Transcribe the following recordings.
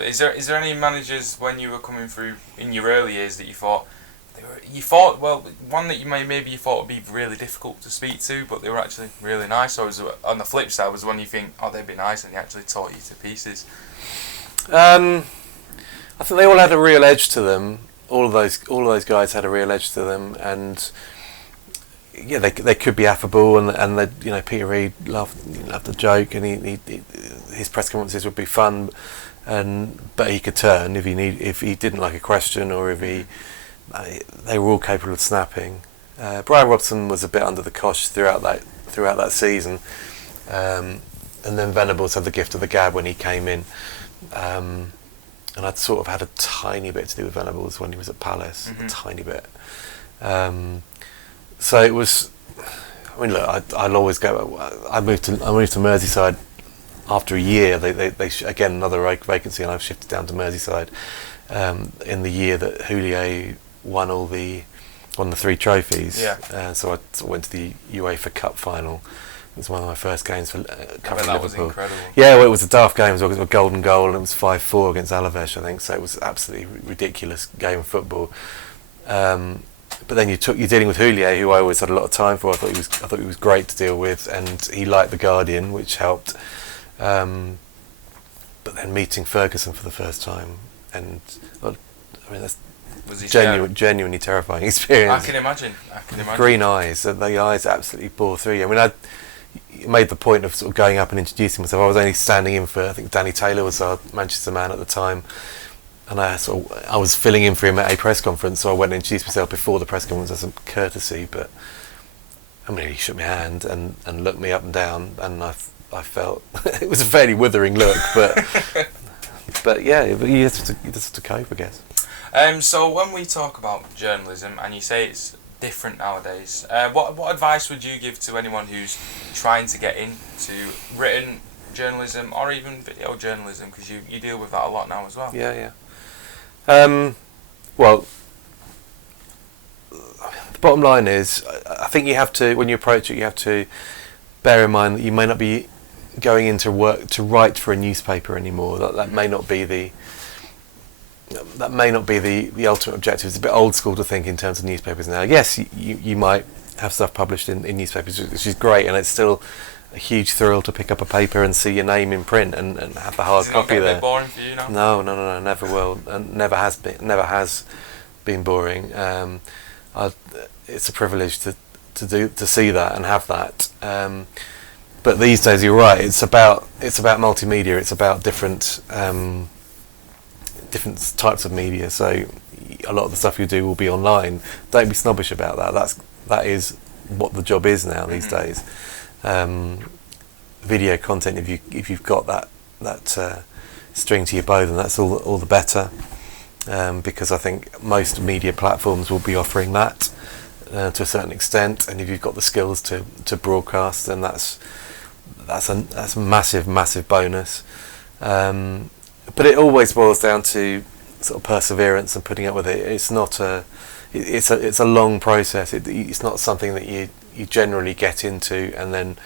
Absolutely. Is there any managers when you were coming through in your early years that you thought one that maybe you thought would be really difficult to speak to, but they were actually really nice? Or was it, on the flip side, was one you think, oh, they'd be nice, and they actually taught you to pieces? I think they all had a real edge to them. All of those guys had a real edge to them, and yeah, they could be affable, and they, Peter Reid loved a joke, and he his press conferences would be fun, but he could turn if he didn't like a question, or if they were all capable of snapping. Brian Robson was a bit under the cosh throughout that season, and then Venables had the gift of the gab when he came in, and I'd sort of had a tiny bit to do with Venables when he was at Palace, a tiny bit. So it was. I mean, look, I'll always go. I moved to Merseyside after a year. They again another vacancy, and I've shifted down to Merseyside in the year that Houllier won the 3 trophies. Yeah. So I sort of went to the UEFA Cup final. It was one of my first games for covering Liverpool. Was incredible. Yeah, well, it was a daft game as well. It was a golden goal, and it was 5-4 against Alaves, I think. So it was an absolutely ridiculous game of football. But then you're dealing with Houllier, who I always had a lot of time for. I thought he was great to deal with, and he liked the Guardian, which helped. But then meeting Ferguson for the first time, and that's genuinely terrifying experience. I can imagine. Green eyes, the eyes absolutely bore through you. I mean, I made the point of sort of going up and introducing myself. I was only standing in for, I think Danny Taylor was our Manchester man at the time, and I was filling in for him at a press conference, so I went and introduced myself before the press conference as a courtesy. But I mean, he shook my hand and looked me up and down, and I felt it was a fairly withering look, but yeah, but you just have to cope, I guess. So when we talk about journalism, and you say it's different nowadays, what advice would you give to anyone who's trying to get into written journalism or even video journalism, because you deal with that a lot now as well? Yeah. Well, the bottom line is, I think you have to, when you approach it, you have to bear in mind that you may not be going into work to write for a newspaper anymore. That may not be the ultimate objective. It's a bit old school to think in terms of newspapers now. Yes, you might have stuff published in newspapers, which is great, and it's still a huge thrill to pick up a paper and see your name in print and have the hard copy there. Is it not getting a bit boring for you now? No, never will, and never has been boring. It's a privilege to see that and have that. But these days, you're right. It's about multimedia. It's about different types of media. So a lot of the stuff you do will be online. Don't be snobbish about that. That is what the job is now these days. Video content, if you've got that string to your bow, then that's all the better. Because I think most media platforms will be offering that to a certain extent, and if you've got the skills to broadcast, then that's a massive bonus. But it always boils down to sort of perseverance and putting up with it. It's not it's a long process. It's not something that you generally get into and then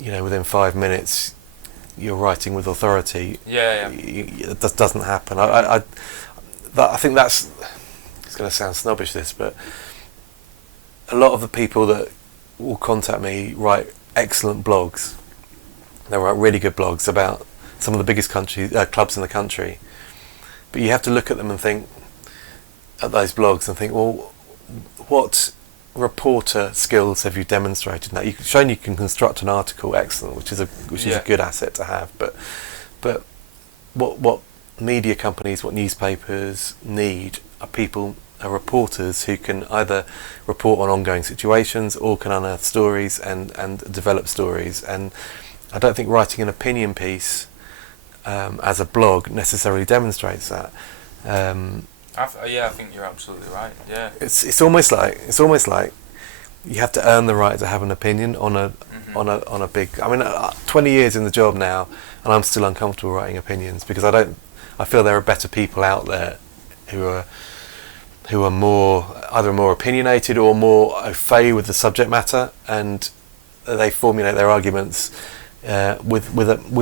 within 5 minutes you're writing with authority. Yeah. It doesn't happen. I think it's going to sound snobbish, but a lot of the people that will contact me write excellent blogs. They write really good blogs about some of the biggest clubs in the country, but you have to look at them and think at those blogs and think, well, what reporter skills have you demonstrated? Now you've shown you can construct an article, excellent, which is a good asset to have. But what media companies, what newspapers need are reporters who can either report on ongoing situations or can unearth stories and develop stories. And I don't think writing an opinion piece as a blog necessarily demonstrates that. I think you're absolutely right. Yeah. It's almost like you have to earn the right to have an opinion on a big. I mean, 20 years in the job now, and I'm still uncomfortable writing opinions because I feel there are better people out there who are either more opinionated or more au fait with the subject matter, and they formulate their arguments with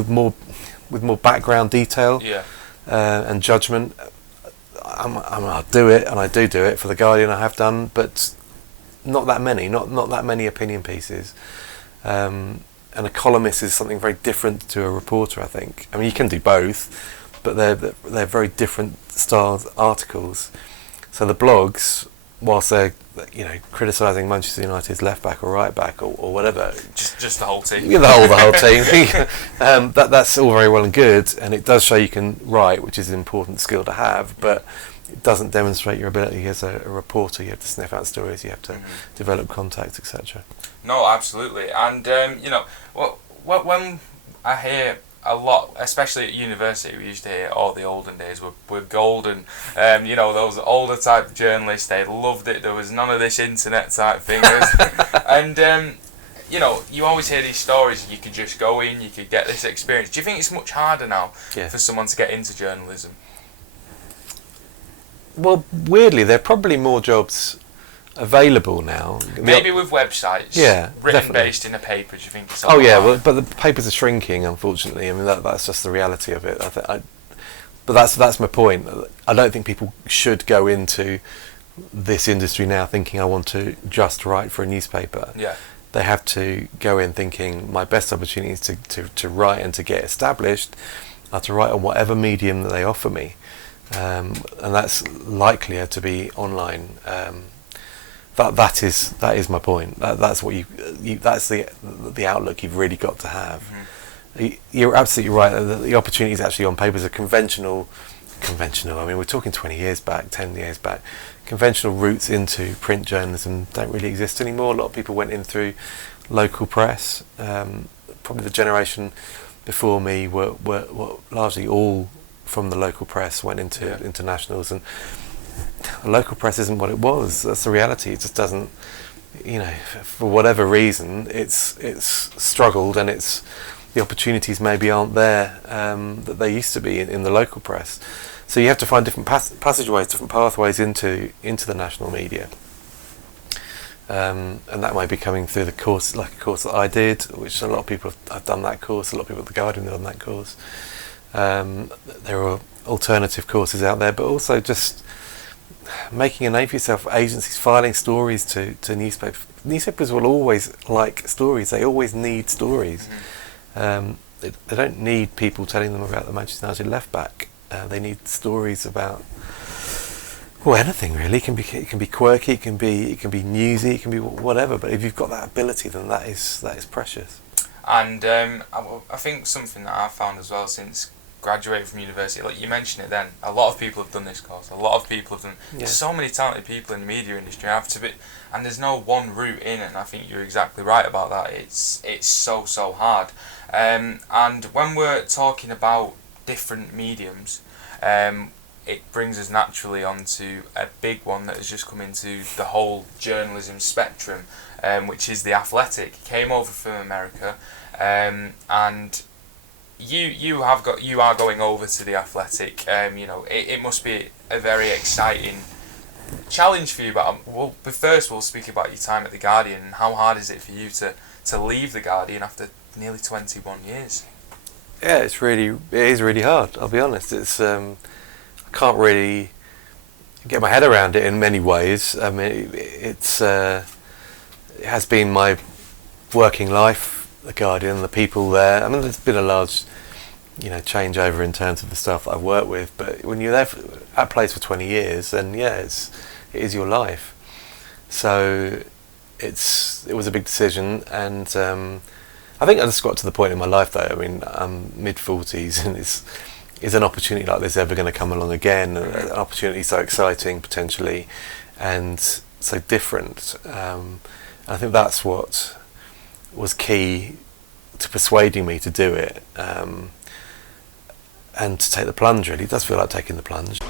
more background detail. Yeah. and judgment. I'll do it, and I do it for the Guardian. I have done, but not that many, not that many opinion pieces. And a columnist is something very different to a reporter, I think. I mean, you can do both, but they're very different styled articles. So the blogs, whilst they're criticising Manchester United's left back or right back or whatever, just the whole team, the whole team. That's all very well and good, and it does show you can write, which is an important skill to have, but it doesn't demonstrate your ability as a reporter. You have to sniff out stories, you have to develop contacts, etc. No, absolutely. And when I hear a lot, especially at university, we used to hear, the olden days were golden. Those older type journalists, they loved it. There was none of this internet type thing. And you always hear these stories. You could just go in, you could get this experience. Do you think it's much harder now for someone to get into journalism? Well, weirdly, there are probably more jobs available now. Maybe with websites, written definitely. based in a paper. Do you think? It's but the papers are shrinking, unfortunately. I mean, that's just the reality of it. But that's my point. I don't think people should go into this industry now thinking I want to just write for a newspaper. Yeah. They have to go in thinking my best opportunities to write and to get established are to write on whatever medium that they offer me, and that's likelier to be online. That is my point. That's what you that's the outlook you've really got to have. Mm-hmm. You're absolutely right. The opportunities actually on papers are conventional. I mean, we're talking 20 years back, 10 years back. Conventional routes into print journalism don't really exist anymore. A lot of people went in through local press. Probably the generation before me were largely all from the local press, went into internationals, and the local press isn't what it was. That's the reality. It just doesn't, for whatever reason, it's struggled, and the opportunities maybe aren't there that they used to be in the local press. So you have to find different passageways, different pathways into the national media. And that might be coming through the course, like a course that I did, which a lot of people have done that course. A lot of people at the Guardian have done that course. There are alternative courses out there, but also just making a name for yourself. Agencies filing stories to newspapers. Newspapers will always like stories. They always need stories. They don't need people telling them about the Manchester United left back. They need stories about anything really. It can be quirky. It can be newsy. It can be whatever. But if you've got that ability, then that is precious. And I think something that I've found as well since graduating from university, like you mentioned it then, a lot of people have done this course. A lot of people have done. There's so many talented people in the media industry. And there's no one route in, and I think you're exactly right about that. It's so hard. And when we're talking about different mediums, it brings us naturally onto a big one that has just come into the whole journalism spectrum, which is The Athletic. It came over from America, and you are going over to The Athletic. It must be a very exciting challenge for you. But first we'll speak about your time at The Guardian, and how hard is it for you to leave The Guardian after nearly 21 years? Yeah, it is really hard. I'll be honest. It's I can't really get my head around it in many ways. I mean, it has been my working life, The Guardian, the people there. I mean, there's been a large, changeover in terms of the staff that I've worked with. But when you're there at a place for 20 years, then it is your life. So it was a big decision, and I think I just got to the point in my life though. I mean, I'm mid-40s, and is an opportunity like this ever going to come along again? An opportunity so exciting potentially, and so different. I think that's what was key to persuading me to do it, and to take the plunge. Really, it does feel like taking the plunge.